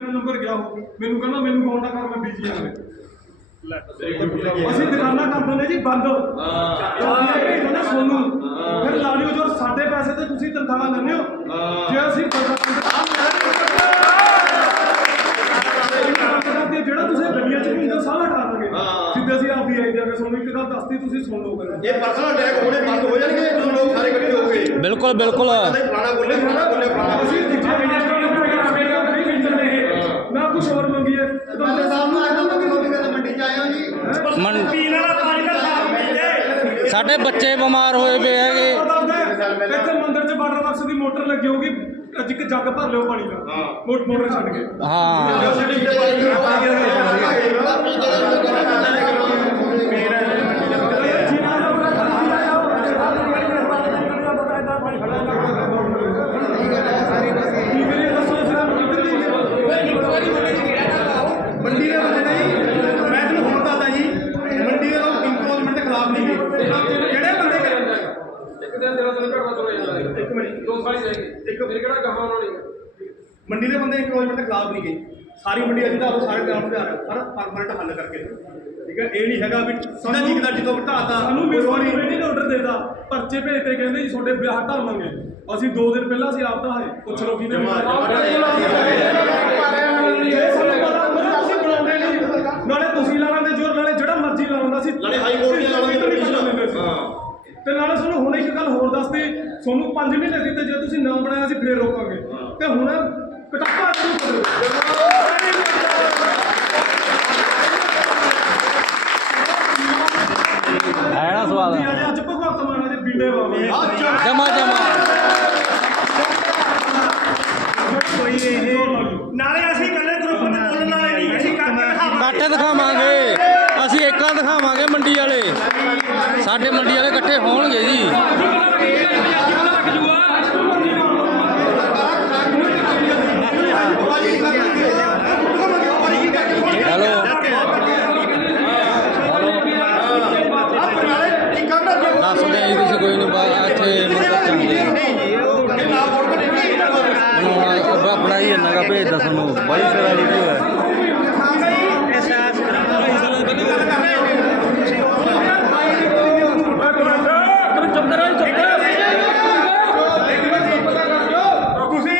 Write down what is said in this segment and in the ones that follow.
Number ਗਿਆ ਉਹ ਮੈਨੂੰ ਕਹਿੰਦਾ ਮੈਨੂੰ ਫੋਨ ਨਾ ਕਰ ਮੈਂ ਬੀਜੀ ਆਵੇ ਅਸੀਂ ਦੁਕਾਨਾਂ ਕਰ ਦਿੰਦੇ ਜੀ ਬੰਦ। ਹਾਂ। ਇਹ ਸੋਨੂੰ। ਫਿਰ ਲਾਲਿਓ ਜੋ ਸਾਡੇ ਪੈਸੇ ਤੇ ਤੁਸੀਂ ਤਨਖਾਹ ਲੈਂਦੇ ਹੋ। ਜੇ ਅਸੀਂ ਜਿਹੜਾ ਤੁਸੀਂ ਗੱਡੀਆਂ ਚ ਵੀ ਸਾਹ ਹਟਾ ਦਾਂਗੇ ਜਿੱਦੇ ਅਸੀਂ ਆਪਦੀ ਆਈ ਜਾ ਕੇ ਤੁਹਾਨੂੰ ਇੱਕ ਗੱਲ ਦੱਸਤੀ ਤੁਸੀਂ ਸੁਣ ਲਓ ਇਹ ਪਰਸਨਲ ਅਟੈਕ ਹੋਣੇ ਬੰਦ ਹੋ ਜਾਣਗੇ ਜਦੋਂ ਲੋਕ ਸਾਰੇ ਇਕੱਠੇ ਹੋ ਗਏ ਬਿਲਕੁਲ ਬਿਲਕੁਲ। ਫਲਾਣਾ ਬੋਲੇ ਫਲਾਣਾ ਬੋਲੇ ਫਲਾਣਾ ਅਸੀਂ ਦੂਜੇ ਰਜਿਸਟਰ ਨੂੰ ਨਹੀਂ ਮਿਲਦੇ ਇਹ ਨਾ ਕੁਝ ਹੋਰ ਮੰਗੀਏ ਤੁਹਾਡੇ ਸਾਹਮਣੇ ਮੰਡੀ ਚ ਆਏ ਹੋ ਜੀ ਮਨ ਪੀਣ ਵਾਲਾ ਪਾਣੀ ਦਾ ਸਾਫ਼ ਮਿਲਦੇ। ਸਾਡੇ ਬੱਚੇ ਬਿਮਾਰ ਹੋਏ ਪਏ ਹੈਗੇ। ਇੱਥੇ ਮੰਦਿਰ 'ਚ ਵਾਟਰ ਬਾਕਸ ਦੀ ਮੋਟਰ ਲੱਗੀ ਹੋਊਗੀ। ਅੱਜ ਇੱਕ ਜੱਗ ਭਰ ਲਿਓ ਪਾਣੀ ਦਾ। ਮੋਟ ਮੋਟਰ ਛੱਡ ਕੇ। ਹਾਂ ਮੰਡੀ ਦੇ ਬੰਦੇ ਨੇ ਜੀ ਮੈਂ ਤੁਹਾਨੂੰ ਹੁਣ ਦੱਸਦਾ ਜੀ ਮੰਡੀ ਦੇ ਲੋਕ ਇੰਕਰੋਚਮੈਂਟ ਦੇ ਖਿਲਾਫ ਨਹੀਂ ਗਏ ਜਿਹੜੇ ਬੰਦੇ ਇੱਕ ਦਿਨ ਤੇਰਾ ਦਿਨ ਘਟਦਾ ਤੁਰ ਜਾਂਦਾ ਹੈ। ਇੱਕ ਮਿੰਟ ਦੋ ਸਾਲ ਹੀ ਜਾਏਗੀ। ਇੱਕ ਫਿਰ ਕਿਹੜਾ ਗਾਹਾਂ ਉਹਨਾਂ ਨੇ ਮੰਡੀ ਦੇ ਬੰਦੇ ਇੰਕਰੋਚਮੈਂਟ ਦੇ ਖਿਲਾਫ ਨਹੀਂ ਗਏ। ਸਾਰੀ ਮੰਡੀ ਅਸੀਂ ਤਾਂ ਸਾਰੇ ਗਰਾਊਂਡ ਤੇ ਆ ਰਹੇ। ਪਰ ਪਰਮਨੈਂਟ ਹੱਲ ਕਰਕੇ। ਠੀਕ ਹੈ? ਇਹ ਨਹੀਂ ਹੈਗਾ ਵੀ ਸਿੱਧਾ ਜਿਗਦਾ ਜਿੱਦੋਂ ਬਿਠਾਤਾ ਸਾਨੂੰ ਮਿਸੋਰੀ ਨਹੀਂ। ਆਰਡਰ ਦੇਦਾ ਪਰਚੇ ਭੇਜਤੇ ਕਹਿੰਦੇ ਜੀ ਤੁਹਾਡੇ ਵਿਆਹ ਢਾਵਾਂਗੇ ਅਸੀਂ 2 ਦਿਨ ਪਹਿਲਾਂ ਅਸੀਂ ਆਪ ਢਾਏ ਪੁੱਛ ਲਓ ਕਿਹਨੇ ਜੇ ਸਾਨੂੰ ਪਤਾ ਹੁੰਦਾ ਤੁਸੀਂ ਬਣਾਉਂਦੇ ਨਹੀਂ ਨਾਲੇ ਤੁਸੀਂ ਲਾ ਲੈਂਦੇ ਜੋਰ ਨਾਲੇ ਜਿਹੜਾ ਮਰਜ਼ੀ ਲਾਉਂਦਾ ਸੀ ਨਾਲੇ ਹਾਈ ਕੋਰਟ ਦੀਆਂ ਲਾਉਣੀਆਂ petition। ਹਾਂ। ਤੇ ਨਾਲੇ ਤੁਹਾਨੂੰ ਹੁਣ ਇੱਕ ਗੱਲ ਹੋਰ ਦੱਸਦੀ ਤੁਹਾਨੂੰ 5 ਮਹੀਨੇ ਦਿੱਤੇ ਜੇ ਤੁਸੀਂ ਨਾ ਬਣਾਇਆ ਅਸੀਂ ਫੇਰ ਰੋਕਾਂਗੇ। ਤੇ ਹੁਣ ਕਟਾਪਾ ਸ਼ੁਰੂ ਕਰੋ ਹੈ ਨਾ ਸਵਾਦ। ਜੀ ਅੱਜ ਭਗਵੰਤ ਮਾਨ ਦੇ ਬਿੰਡੇ ਲਾਵਾਂਗੇ ਜਮਾ ਜਮਾ ਨਾਲੇ ਅਸੀਂ ਇਕੱਲੇ ਗਰੁੱਪ ਨੂੰ ਬੋਲਣ ਵਾਲੇ ਨਹੀਂ ਅਸੀਂ ਕਰਕੇ ਦਿਖਾਵਾਂਗੇ ਕੱਟ ਦਿਖਾਵਾਂਗੇ ਅਸੀਂ ਏਕਾਂ ਦਿਖਾਵਾਂਗੇ ਮੰਡੀ ਵਾਲੇ ਸਾਡੇ ਮੰਡੀ ਵਾਲੇ ਇਕੱਠੇ ਹੋਣਗੇ ਜੀ ਹੈਲੋ ਦੱਸਦੇ ਆ ਜੀ ਤੁਸੀਂ ਕੋਈ ਨਹੀਂ ਬਾ ਇੱਥੇ ਮੰਦਰ ਚਾਹੁੰਦੇ ਬਣਾਉਣਾ ਆਪਣਾ ਹੀ ਇੰਨਾ ਕਾ ਭੇਜਦਾ ਤੁਹਾਨੂੰ ਬਾਈ ਸਰਾ ਵੀਡੀਓ ਹੈ ਤੁਸੀਂ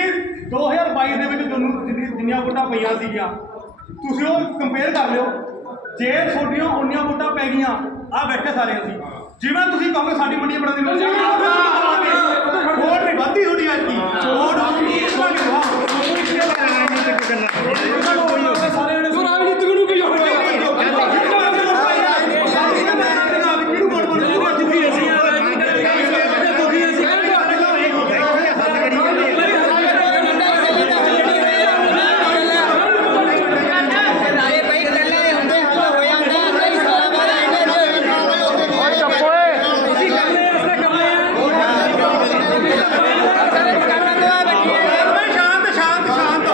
2022 ਦੇ ਵਿੱਚ ਤੁਹਾਨੂੰ ਜਿੰਨੀ- ਜਿੰਨੀਆਂ ਵੋਟਾਂ ਪਈਆਂ ਸੀਗੀਆਂ ਤੁਸੀਂ ਉਹ ਕੰਪੇਅਰ ਕਰ ਲਿਓ। ਜੇ ਤੁਹਾਡੀਆਂ ਉਨੀਆਂ ਵੋਟਾਂ ਪੈ ਗਈਆਂ ਆ ਬੈਠੇ ਸਾਰੇ ਅਸੀਂ। ਜਿਵੇਂ ਤੁਸੀਂ ਕਹੋਗੇ ਸਾਡੀ ਮੰਡੀ ਬਣਾ ਦੇਣੀ ਵੋਟ ਨਹੀਂ ਵੱਧਦੀ ਤੁਹਾਡੀ ਅੱਜ ਕੀ ਵੋਟ ਸਾਰੇ ਜਣੇ ਸੋ ਰਾਜਨੀਤਿਕ ਨੂੰ ਕੀ ਹੋਇਆ ਕਿਹਨੂੰ ਵੋਟ ਪਾਉਣੀ ਅੱਜ ਵੀ ਅਸੀਂ ਨਾਲੇ ਬਈ ਕੱਲੇ ਹੁੰਦੇ ਹੱਲ ਹੋ ਜਾਂਦਾ ਕਈ ਸਾਲਾਂ ਬਾਅਦ ਇਹਨੇ ਓਏ ਟੱਪੋਏ ਤੁਸੀਂ ਕੱਲੇ ਐਸੇ ਕੱਲੇ ਆ ਸ਼ਾਂਤ ਸ਼ਾਂਤ ਸ਼ਾਂਤ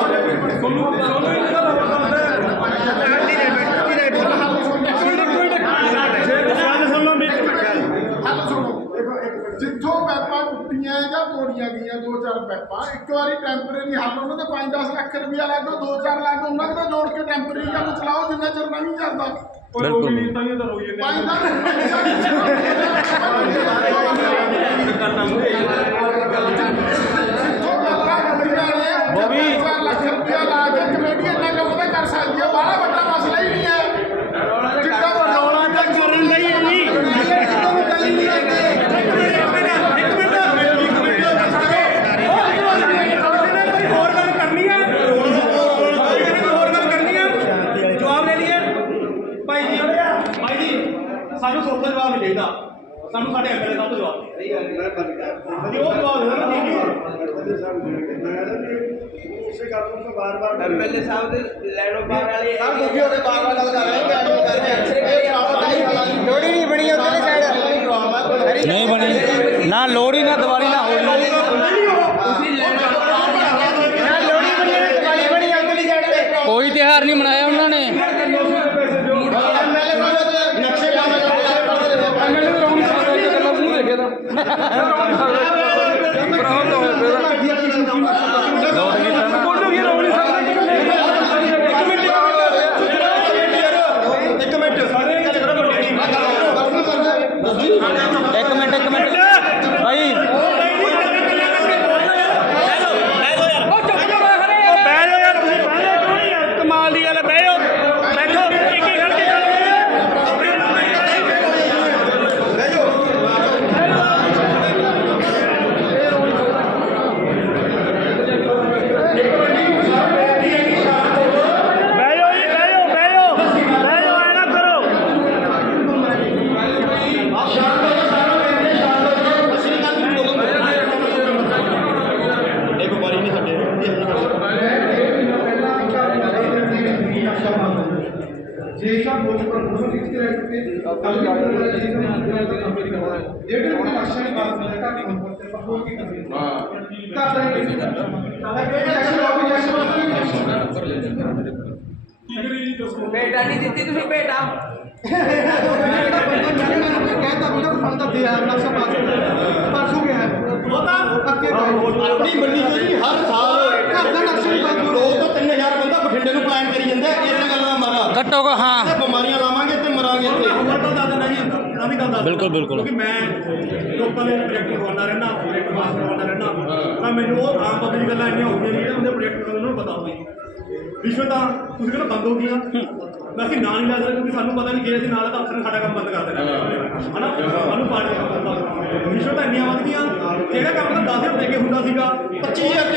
ਜਿੱਥੋਂ ਪੈਪਾਂ ਟੁੱਟੀਆਂ ਜਾਂ ਤੋੜੀਆਂ ਗਈਆਂ ਦੋ ਚਾਰ ਪੈਪਾਂ। ਇੱਕ ਵਾਰੀ ਟੈਂਪਰੇਰੀ ਹੱਲ ਉਹਨਾਂ ਦੇ 5-10 ਲੱਖ ਰੁਪਇਆ ਲੱਗੋ ਦੋ ਚਾਰ ਲੱਖ ਉਹਨਾਂ ਦਾ ਜੋੜ ਕੇ ਟੈਂਪਰੇਰੀ ਕੰਮ ਚਲਾਓ ਜਿੰਨਾ ਚਿਰ ਨਹੀਂ ਚੱਲਦਾ। ਬਿਲਕੁਲ। ਨਹੀਂ ਤਾਂ ਨਹੀਂ ਤਾਂ ਰੋਈ ਜਾਂਦੇ ਬੋਬੀ ਲੱਖ ਰੁਪਇਆ ਲਾ ਕੇ ਕਮੇਟੀ ਇੰਨਾ ਕੰਮ ਤਾਂ ਕਰ ਸਕਦੀ ਹੈ ਬਾਹਲਾ ਵੱਡਾ ਮਸਲਾ ਹੀ ਨਹੀਂ ਹੈ ਜਿੱਦਾਂ ਰੌਲਾ ਤਾਂ ਕਰਨ ਲਈ ਹੈ ਜੀ ਹੋਰ ਗੱਲ ਕਰਨੀ ਹੈ ਹੋਰ ਗੱਲ ਕਰਨੀ ਹੈ ਜਵਾਬ ਲੈ ਲਈਏ ਭਾਈ ਜੀ ਭਾਈ ਜੀ ਸਾਨੂੰ ਸੋਚਣ ਜਵਾਬ ਨਹੀਂ ਚਾਹੀਦਾ। ਸਾਨੂੰ ਸਾਡੇ ਐਮਐਲਏ ਸਾਹਿਬ ਤੋਂ ਜਵਾਬ। ਜੀ ਉਹ ਜਵਾਬ ਦੇਣਾ ਨਾ ਜੀ ਐਮਐਲਏ ਸਾਹਿਬ ਦੇ ਲੈਣੋ ਬਾਹਰ ਵਾਲੇ ਸਰ ਤੁਸੀਂ ਉਹਦੇ ਬਾਰ ਬਾਰ ਗੱਲ ਕਰ ਰਹੇ ਹੋ ਲੋੜੀ ਨਹੀਂ ਬਣੀ ਉਧਰਲੀ ਸਾਈਡ। ਨਹੀਂ ਬਣੀ। ਨਾ ਦੀਵਾਲੀ ਨਾ ਹੋਲੀ ਨਾ ਲੋੜੀ ਬਣੀ ਨਾ ਦੀਵਾਲੀ ਬਣੀ ਉਧਰਲੀ ਸਾਈਡ ਤੇ ਕੋਈ ਤਿਉਹਾਰ ਨਹੀਂ ਮਨਾਇਆ ਉਹਨਾਂ ਨੇ ਐਮਐਲਏ ਸਾਹਿਬ ਨਕਸ਼ੇ ਕੰਮ ਕਰਦੇ ਮੂੰਹ ਦੇਖੇ ਤਾਂ ਲੋੜ ਕੀਤਾ ਨਾ ਕੋਲੋਂ ਕੀ ਰੋਣੀ ਸਕਦਾ ਜੇ ਸ਼ਾ ਬੋਲ ਪ੍ਰਮੋਸ਼ਨ ਵਿੱਚ ਕਰਾ ਕੇ ਅਗਲੀ ਵਾਰ ਜੀ ਜਿਹੜੇ ਕੋਈ ਲਕਸ਼ਾ ਦੀ ਬਾਤ ਹੈ ਤਾਂ ਨਹੀਂ ਹੁੰਦੇ ਪਰ ਹੋਰ ਕੀ ਕਰਦੇ ਹਾਂ ਕਰਦਾ ਹੀ ਨਹੀਂ ਇਹ ਐਕਸ਼ਨ ਆਫ ਐਕਸ਼ਨ ਕੀ ਕਰੀ ਜੀ ਦੱਸੋ ਭੇਟਾ ਨਹੀਂ ਦਿੱਤੀ ਤੁਸੀਂ ਭੇਟਾ ਆਪਣੀ ਮੰਡੀ ਤੋਂ ਜੀ ਹਰ ਸਾਲ ਦੋ ਤੋਂ 3000 ਬੰਦਾ ਬਠਿੰਡੇ ਨੂੰ ਪਲਾਨ ਕਰੀ ਜਾਂਦਾ ਇਸ ਗੱਲ ਦਾ ਮਾਰਾ ਘੱਟੋ ਘੱਟ ਹਾਂ। ਤੇ ਬਿਮਾਰੀਆਂ ਲਾਵਾਂਗੇ ਤੇ ਮਰਾਂਗੇ ਮੈਂ ਗੱਲ ਦੱਸ ਦਿੰਦਾ ਜੀ ਤਾਂ ਵੀ ਗੱਲ ਦੱਸ ਬਿਲਕੁਲ। ਬਿਲਕੁਲ। ਕਿਉਂਕਿ ਮੈਂ ਲੋਕਾਂ ਦੇ ਪ੍ਰੋਜੈਕਟ ਕਰਵਾਉਂਦਾ ਰਹਿਣਾ ਪ੍ਰੋਜੈਕਟ ਪਾਸ ਕਰਵਾਉਂਦਾ ਰਹਿਣਾ ਤਾਂ ਮੈਨੂੰ ਉਹ ਆਮ ਪਬਲਿਕ ਗੱਲਾਂ ਇੰਨੀਆਂ ਹੋ ਗਈਆਂ ਜਿਹੜੀਆਂ ਉਹਦੇ ਪ੍ਰੋਜੈਕਟ ਕਰਨ ਨੂੰ ਪਤਾ ਹੋਈ ਰਿਸ਼ਵਤਾਂ ਤੁਸੀਂ ਕਹਿੰਦੇ ਬੰਦ ਹੋ ਗਈਆਂ। ਮੈਂ ਅਸੀਂ ਨਾਂ ਨਹੀਂ ਲੈ ਸਕਦੇ ਕਿਉਂਕਿ ਸਾਨੂੰ ਪਤਾ ਨਹੀਂ ਜੇ ਅਸੀਂ ਨਾਲ ਤਾਂ ਅਫਸਰ ਸਾਡਾ ਕੰਮ ਬੰਦ ਕਰ ਦੇਣਾ। ਹਨਾ? ਸਾਨੂੰ ਪਾਰਟੀ ਦਾ ਕੰਮ ਬੰਦ ਰਿਸ਼ਵਤਾਂ ਇੰਨੀਆਂ ਵੱਧ ਗਈਆਂ। ਜਿਹੜਾ ਕੰਮ ਤਾਂ 10000 ਦੇ ਕੇ ਹੁੰਦਾ ਸੀਗਾ 25000